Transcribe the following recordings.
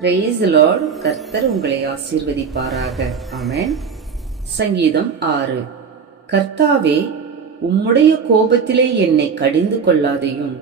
Price கர்த்தர் உங்களை ஆசீர்வதிப்பாராக. ஆமென் சங்கீதம் ஆறு. கர்த்தாவே உம்முடைய கோபத்திலே என்னை கடிந்து கொள்ளாதையும்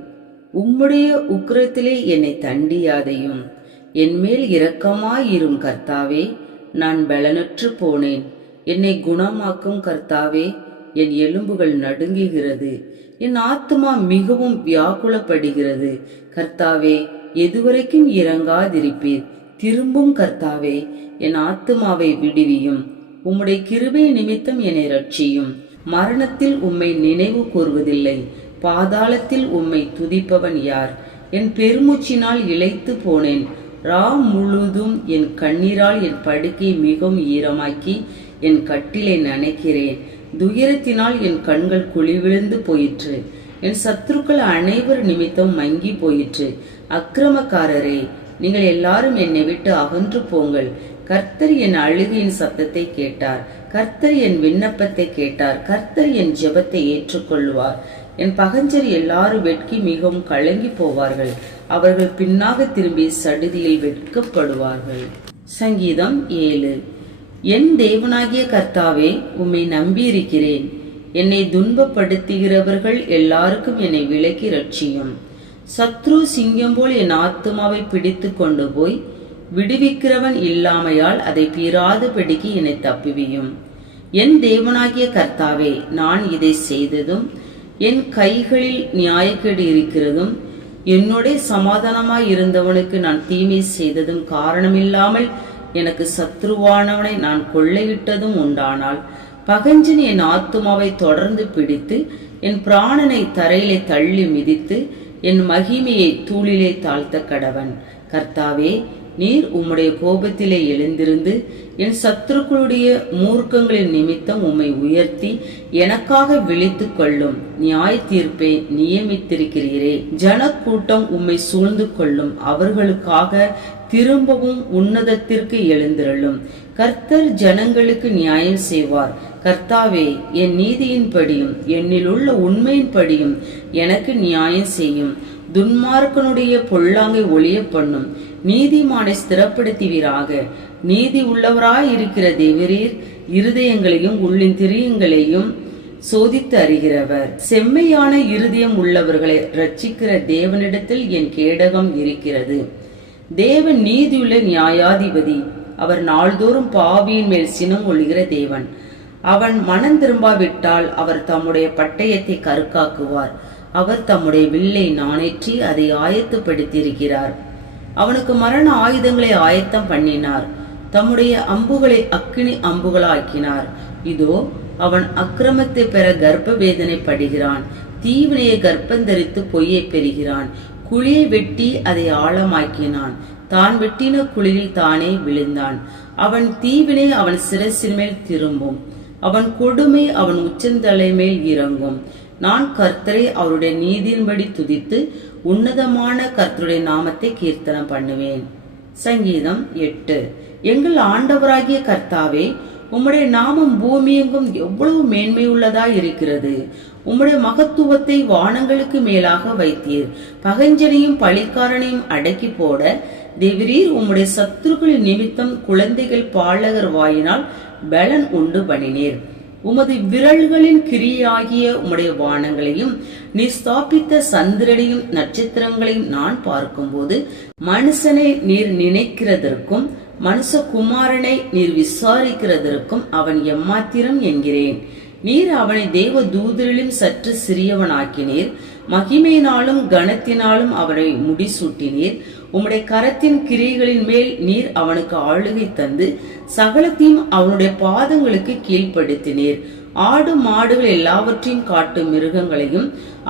உம்முடைய உக்கிரத்திலே என்னை தண்டியாதையும் என்மேல் இரக்கமாயிரும் கர்த்தாவே நான் பலனற்று போனேன். என்னை குணமாக்கும் கர்த்தாவே என் எலும்புகள் நடுங்குகிறது. என் ஆத்மா மிகவும் வியாக்குலப்படுகிறது கர்த்தாவே எதுவரைக்கும் இறங்காதிருப்பீர் திரும்பும் கர்த்தாவே என் ஆத்துமாவை விடுவியும். உம்முடைய கிருபை நிமித்தம் என்னை ரட்சியும் மரணத்தில் உம்மை நினைவு கூர்வதில்லை. பாதாளத்தில் உம்மை துதிப்பவன் யார்? என் பெருமூச்சினால் இழைத்து போனேன். ரா முழுதும் என் கண்ணீரால் என் படுக்கை மிகவும் ஈரமாக்கி என் கட்டிலை நனைக்கிறேன். துயரத்தினால் என் கண்கள் குழிவிழுந்து போயிற்று. என் சத்துருக்கள் அனைவர் நிமித்தம் மங்கி போயிற்று. அக்கிரமக்காரரே நீங்கள் எல்லாரும் என்னை விட்டு அகன்று போங்கள். கர்த்தர் என் அழுகையின் சத்தத்தை கேட்டார். கர்த்தர் என் விண்ணப்பத்தை கேட்டார். கர்த்தர் என் ஜெபத்தை ஏற்றுக்கொள்வார். என் பகஞ்சர் எல்லாரும் வெட்கி மிகவும் கலங்கி போவார்கள். அவர்கள் பின்னாக திரும்பி சடுதியில் வெட்கப்படுவார்கள். சங்கீதம் ஏழு. என் தேவனாகிய கர்த்தாவே உம்மை நம்பியிருக்கிறேன். என்னை துன்பப்படுத்துகிறவர்கள் எல்லாருக்கும் என்னை விலக்கி ரட்சியும். சத்ரு சிங்கம் போல் என் ஆத்மாவை பிடித்து கொண்டு போய் விடுவிக்கிறவன் இல்லாமையால் அதை பீராதபடிக்கு என்னை தப்புவியும். என் தேவனாகிய கர்த்தாவே நான் இதை செய்ததும் என் கைகளில் நியாயக்கேடு இருக்கிறதும் என்னுடைய சமாதானமாய் இருந்தவனுக்கு நான் தீமை செய்ததும் காரணமில்லாமல் எனக்கு சத்ருவானவனை நான் கொள்ளையிட்டதும் உண்டானால் பகஞ்சன் என் ஆத்துமாவை தொடர்ந்து பிடித்து என் பிராணனை தரையிலே தள்ளி மிதித்து என் மகிமையை தூளிலே தாழ்த்த கடவன். கர்த்தாவே நீர் உம்முடைய கோபத்திலே எழுந்திருந்து என் சத்துருக்களுடைய மூர்க்கங்களின் நிமித்தம் உம்மை உயர்த்தி எனக்காக விழித்து கொள்ளும். நியாய தீர்ப்பை நியமித்திருக்கிறீரே. ஜனக்கூட்டம் உம்மை சூழ்ந்து கொள்ளும். அவர்களுக்காக திரும்பவும் உன்னதத்திற்கு எழுந்திரளும். கர்த்தர் ஜனங்களுக்கு நியாயம் செய்வார். கர்த்தாவே என் நீதியின்படியும் என்னிலுள்ள உண்மையின்படியும் எனக்கு நியாயம் செய்யும். துன்மார்க்கனுடைய பொல்லாங்கை ஒளிய பண்ணும் நீதிமானை ஸ்திரப்படுத்துவீராக. நீதி உள்ளவராய் இருக்கிற தேவரீர் இருதயங்களையும் உள்ளின் திரியங்களையும் சோதித்து அறிகிறவர். செம்மையான இருதயம் உள்ளவர்களை ரட்சிக்கிற தேவனிடத்தில் என் கேடகம் இருக்கிறது. தேவன் நீதியுள்ள நியாயாதிபதி. அவர் நாள்தோறும் பாவியின் மேல் சினம் கொள்கிற தேவன். அவன் மனம் திரும்பாவிட்டால் அவர் தம்முடைய பட்டயத்தை கருக்காக்குவார். அவர் தம்முடைய வில்லை நாணேற்றி அதை ஆயத்தப்படுத்தியிருக்கிறார். அவனுக்கு மரண ஆயுதங்களை ஆயத்தம் பண்ணினார். தம்முடைய அம்புகளை அக்கினி அம்புகளாக்கினார். இதோ அவன் அக்கிரமத்தை பெற கர்ப்ப வேதனை படுகிறான் தீவினையை கர்ப்பந்தரித்து பொய்யை பெறுகிறான். குழியை வெட்டி அதை ஆழமாக்கினான். தான் வெட்டின குழியில் தானே விழுந்தான். அவன் தீவினை அவன் சிரசின் மேல் திரும்பும். அவன் கொடுமை அவன் உச்சந்தலை மேல் இறங்கும். நான் கர்த்தரை அவருடைய நீதியின்படி துதித்து உன்னதமான கர்த்தருடைய நாமத்தை கீர்த்தனம் பண்ணுவேன். சங்கீதம் எட்டு. எங்கள் ஆண்டவராகிய கர்த்தாவே உம்முடைய நாமம் பூமியெங்கும் எவ்வளவு மேன்மை உள்ளதா இருக்கிறது. உம்முடைய மகத்துவத்தை வானங்களுக்கு மேலாக வைத்தீர். பகஞ்சனையும் பழிக்காரனையும் அடக்கி போட தேவரீர் உம்முடைய சத்துருக்களின் நிமித்தம் குழந்தைகள் பாலகர் வாயினால் பலன் உண்டு பண்ணினீர். உமது விரல்களின் கிரியாகிய உம்முடைய வானங்களையும் நீ ஸ்தாபித்த சந்திரனையும் நட்சத்திரங்களையும் நான் பார்க்கும்போது மனுஷனை நீர் நினைக்கிறதற்கும் மனுஷகுமாரனை நீர் விசாரிக்கிறதற்கும் அவன் எம்மாத்திரம் என்கிறேன். நீர் அவனை தேவ தூதரிலும் சற்று சிறியவனாக்கினீர். மகிமையினாலும் கனத்தினாலும் அவனை முடிசூட்டினீர். உம்முடைய கரத்தின் கிரிகளின் மேல் நீர் அவனுக்கு ஆளுகை தந்து சகலத்தையும் அவனுடைய பாதங்களுக்கு கீழ்ப்படுத்தினீர். ஆடு மாடுகள் எல்லாவற்றையும் காட்டும் மிருகங்களையும்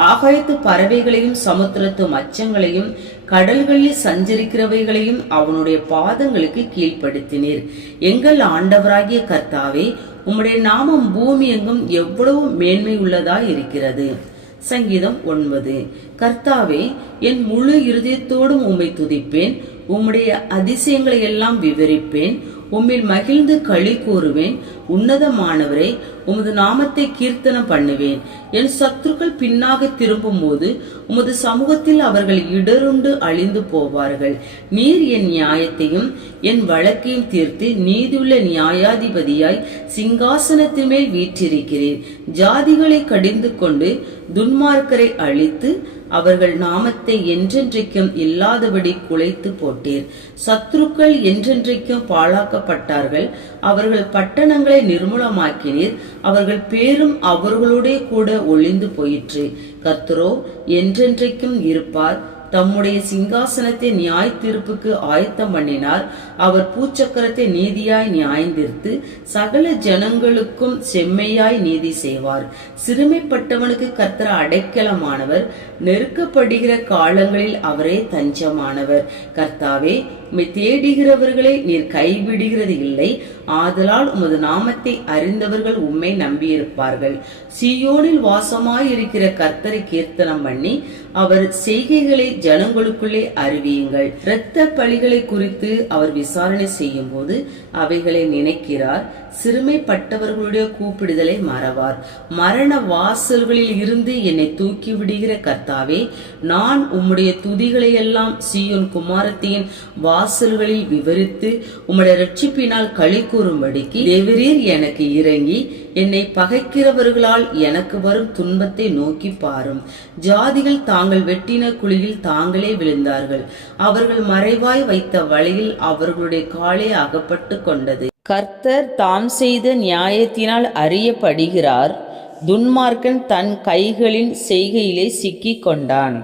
ஆகாயத்து பறவைகளையும் சமுத்திரத்து மச்சங்களையும் கடல்களில் சஞ்சரிக்கிறவைகளையும் அவனுடைய பாதங்களுக்கு கீழ்ப்படுத்தினீர். எங்கள் ஆண்டவராகிய கர்த்தாவே உம்முடைய நாமம் பூமி எங்கும் எவ்வளவு மேன்மை உள்ளதா இருக்கிறது சங்கீதம் ஒன்பது. கர்த்தாவே என் முழு இருதயத்தோடும் உம்மை துதிப்பேன். உம்முடைய அதிசயங்களை எல்லாம் விவரிப்பேன். உம்மில் மகிழ்ந்து களி கூறுவேன். உன்னதமானவரை உமது நாமத்தை கீர்த்தனம் பண்ணுவேன். என் சத்துருக்கள் பின்னாக திரும்பும்போது உமது சமூகத்தில் அவர்கள் இடருண்டு அழிந்து போவார்கள். நீர் என் நியாயத்தையும் என் வழக்கையும் தீர்த்து நீதியுள்ள நியாயாதிபதியாய் சிங்காசனத்தின் மேல் வீற்றிருக்கிறீர். ஜாதிகளை கடிந்து கொண்டு துன்மார்க்கரை அழித்து அவர்கள் நாமத்தை என்றென்றைக்கும் இல்லாதபடி குலைத்து போட்டீர். சத்துருக்கள் என்றென்றைக்கும் பாழாக்கப்பட்டார்கள். அவர்கள் பட்டணங்களை நிர்மூலமாக்கினீர். அவர்கள் பேரும் அவர்களுடைய கூட ஒளிந்து போயிற்று. கர்த்தரோ என்றென்றைக்கும் இருப்பார். தம்முடைய சிங்காசனத்தை நியாய தீர்ப்புக்கு ஆயத்தம் பண்ணினார் அவர் பூச்சக்கரத்தை நீதியாய் நியாயந்தீர்த்து சகல ஜனங்களுக்கும் செம்மையாய் நீதி செய்வார். சிறுமைப்பட்டவனுக்கு கர்த்தர் அடைக்கலமானவர். நெருக்கப்படுகிற காலங்களில் அவரே தஞ்சமானவர். கர்த்தாவே உம்மை தேடுகிறவர்களை நீர் கைவிடுகிறது இல்லை. ஆதலால் உமது நாமத்தை அறிந்தவர்கள் உம்மை நம்பியிருப்பார்கள். சியோனில் வாசமாயிருக்கிற கர்த்தரை கீர்த்தனம் பண்ணி அவர் செய்கைகளை ஜனங்களுக்குள்ளே அறிவியுங்கள். இரத்த பலிகளை குறித்து அவர் விசாரணை செய்யும் போது அவைகளை நினைக்கிறார். சிறுமைப்பட்டவர்களுடைய கூப்பிடுதலை மறவார். மரண வாசல்களில் இருந்து என்னை தூக்கி விடுகிற கர்த்தாவே நான் உம்முடைய துதிகளை எல்லாம் சீயோன் குமாரத்தியின் வாசல்களில் விவரித்து உம்முடைய ரட்சிப்பினால் களி கூறும்படிக்கு எவிரீர் எனக்கு இறங்கி என்னை பகைக்கிறவர்களால் எனக்கு வரும் துன்பத்தை நோக்கி பாரும். ஜாதிகள் தாங்கள் வெட்டின குழியில் தாங்களே விழுந்தார்கள். அவர்கள் மறைவாய் வைத்த வழியில் அவர்களுடைய காலே அகப்பட்டு கொண்டது. கர்த்தர் தாம் செய்த நியாயத்தினால் அறியப்படுகிறார். துன்மார்க்கன் தன் கைகளின் செய்கையிலே சிக்கிக் கொண்டான்.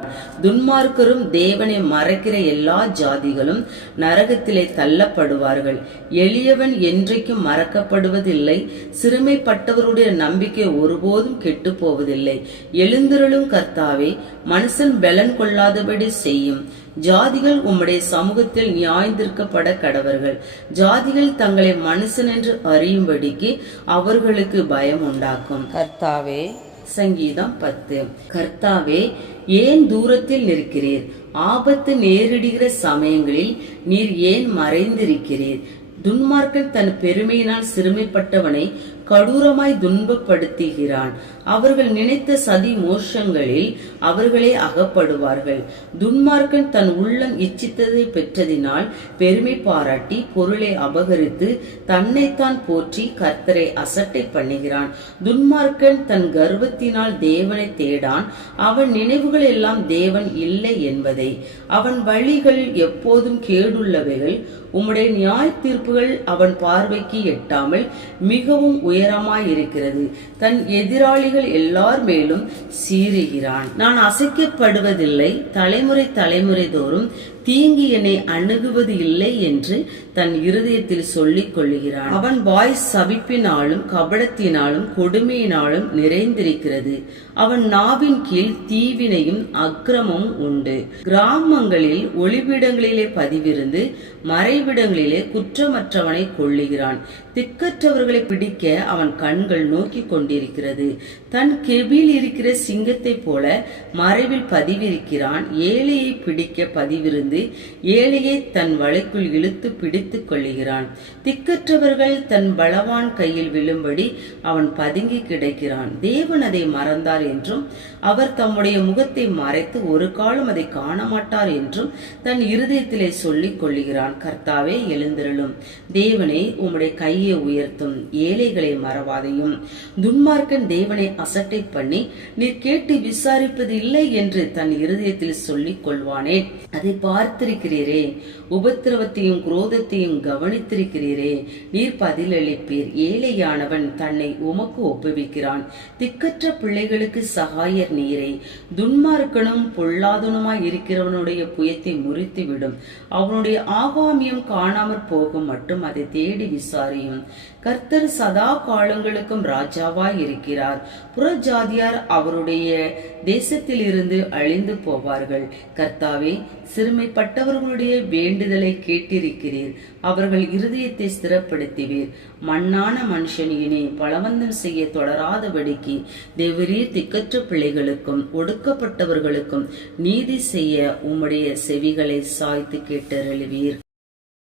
துன்மார்க்கரும் தேவனை மறக்கிற எல்லா ஜாதிகளும் நரகத்திலே தள்ளப்படுவார்கள். எளியவன் என்றைக்கும் மறக்கப்படுவதில்லை. சிறுமைப்பட்டவருடைய நம்பிக்கை ஒருபோதும் கெட்டு போவதில்லை எழுந்திரளும் கர்த்தாவே மனுஷன் பலன் கொள்ளாதபடி செய்யும். ஜாதிகள் உம்முடைய சமூகத்தில் நியாயந்திருக்கப்பட கடவர்கள். ஜாதிகள் தங்களை மனுஷன் என்று அறியும்படிக்கு அவர்களுக்கு பயம் உண்டாக்கும். கர்த்தாவே சங்கீதம் பத்து. கர்த்தாவே ஏன் தூரத்தில் நிற்கிறீர்? ஆபத்து நேரிடுகிற சமயங்களில் நீர் ஏன் மறைந்திருக்கிறீர்? துன்மார்க்கன் தன் பெருமையினால் சிறுமைப்பட்டவனை கடூரமாய் துன்பப்படுத்துகிறான். அவர்கள் நினைத்த சதி மோஷங்களில் அவர்களே அகப்படுவார்கள். துன்மார்க்கன் தன் உள்ளம் இச்சித்ததை பெற்றதினால் பெருமை பாராட்டி பொருளை அபகரித்து தன்னைத்தான் போற்றி கர்த்தரை அசட்டை பண்ணுகிறான். துன்மார்க்கன் தன் கர்வத்தினால் தேவனை தேடான். அவன் நினைவுகள் எல்லாம் தேவன் இல்லை என்பதை. அவன் வழிகள் எப்போதும் கேடுள்ளவைகள். உம்முடைய நியாய தீர்ப்புகள் அவன் பார்வைக்கு எட்டாமல் மிகவும் உயரமாய் இருக்கிறது தன் எதிராளிகள் எல்லார் மேலும் சீறுகிறான். நான் அசைக்கப்படுவதில்லை. தலைமுறை தலைமுறை தோறும் தீங்கு என்னை அணுகுவது இல்லை என்று தன் இருதயத்தில் சொல்லிக் கொள்ளுகிறான். அவன் வாய் சபிப்பினாலும் கபடத்தினாலும் கொடுமையினாலும் நிறைந்திருக்கிறது. அவன் நாவின் கீழ் தீவினையும் அக்கிரமும் உண்டு. கிராமங்களில் ஒளிவிடங்களிலே பதிவிருந்து மறைவிடங்களிலே குற்றமற்றவனை கொள்ளுகிறான் திக்கற்றவர்களை பிடிக்க அவன் கண்கள் நோக்கி கொண்டிருக்கிறது. தன் கெபில் இருக்கிற சிங்கத்தைப் போல மறைவில் பதிவிருக்கிறான். ஏழையை பிடிக்க பதிவிருந்து ஏழையை தன் வலைக்குள் இழுத்து பிடித்துக் கொள்ளுகிறான். திக்கற்றவர்கள் தன் பலவான் கையில் விழும்படி அவன் பதுங்கி கிடைக்கிறான். தேவன் அதை மறந்தார் என்றும் அவர் தம்முடைய முகத்தை மறைத்து ஒரு காலம் அதை காண மாட்டார் என்றும் தன் இருதயத்திலே சொல்லிக் கொள்ளுகிறான். கர்த்தாவே எழுந்திருளும். தேவனே உம்முடைய கையை உயர்த்தும். ஏழைகளை மறவாதையும். துன்மார்க்கன் தேவனை அசட்டை பண்ணி நீர் கேட்டு விசாரிப்பது இல்லை என்று தன் இருதயத்தில் சொல்லிக் கொள்வானே. அதை பார்த்திருக்கிறீரே. உபத்திரவத்தையும் குரோதத்தையும் கவனித்திருக்கிறீரே. நீர் பதிலளிப்பீர். ஏழையானவன் தன்னை உமக்கு ஒப்புவிக்கிறான். திக்கற்ற பிள்ளைகளுக்கு சகாயர் நீரை. துன்மார்க்கனும் பொல்லாதனுமாய் இருக்கிறவனுடைய புயத்தை முறித்துவிடும். அவனுடைய ஆகாமியம் காணாமற் போகும் மட்டும் அதை தேடி விசாரியும். கர்த்தர் சதா காலங்களுக்கும் ராஜாவாய் இருக்கிறார். புறஜாதியார் அவருடைய தேசத்திலிருந்து அழிந்து போவார்கள். கர்த்தாவே சிறுமைப்பட்டவர்களுடைய வேண்டுதலை கேட்டிருக்கிறீர். அவர்கள் இருதயத்தை ஸ்திரப்படுத்துவீர். மண்ணான மனுஷனியினை பலவந்தம் செய்ய தொடராதபடிக்கு தேவரீ திக்கற்ற பிள்ளைகளுக்கும் ஒடுக்கப்பட்டவர்களுக்கும் நீதி செய்ய உம்முடைய செவிகளை சாய்த்து கேட்டருளுவீர்.